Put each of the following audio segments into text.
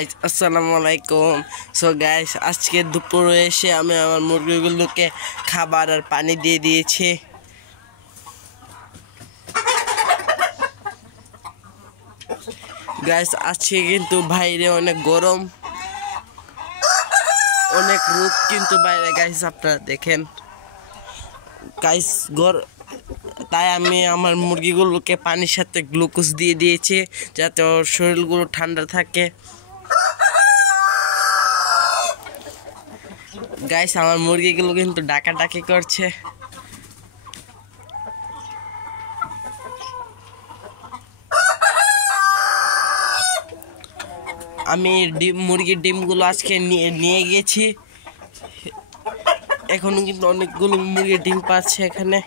আসসালামু আলাইকুম। So guys, আজকে দুপুরে এসে আমি আমার মুরগিগুলোকে খাবার আর পানি দিয়ে দিয়েছি। গাইস, আজকে কিন্তু বাইরে অনেক গরম, অনেক রোদ কিন্তু বাইরে। গাইস, আপনারা দেখেন গাইস, তাই আমি আমার মুরগিগুলোকে পানির সাথে গ্লুকোজ দিয়ে দিয়েছি যাতে ওর শরীরগুলো ঠান্ডা থাকে। গাইস, আমার মুরগিগুলো কিন্তু ডাকাডাকি করছে। আমি মুরগির ডিমগুলো আজকে নিয়ে গেছি। এখনো কিন্তু অনেকগুলো মুরগির ডিম পাচ্ছে এখানে।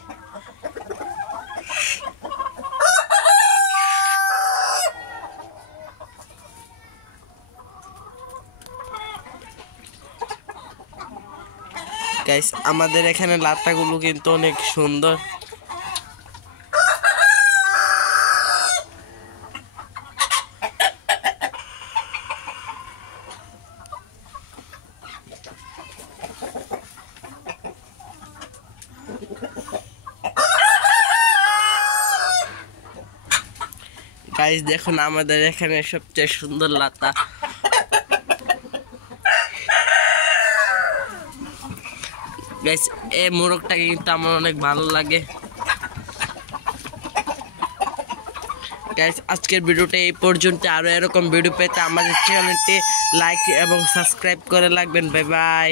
গাইস, আমাদের এখানে লাটাগুলো কিন্তু অনেক সুন্দর। গাইস, দেখুন আমাদের এখানে সবচেয়ে সুন্দর লাতা। গাইস, এই মোরগটাকে কিন্তু আমার অনেক ভালো লাগে। গাইস, আজকের ভিডিওটা এই পর্যন্ত। আরো এরকম ভিডিও পেতে আমাদের চ্যানেলটি লাইক এবং সাবস্ক্রাইব করে রাখবেন। Bye bye.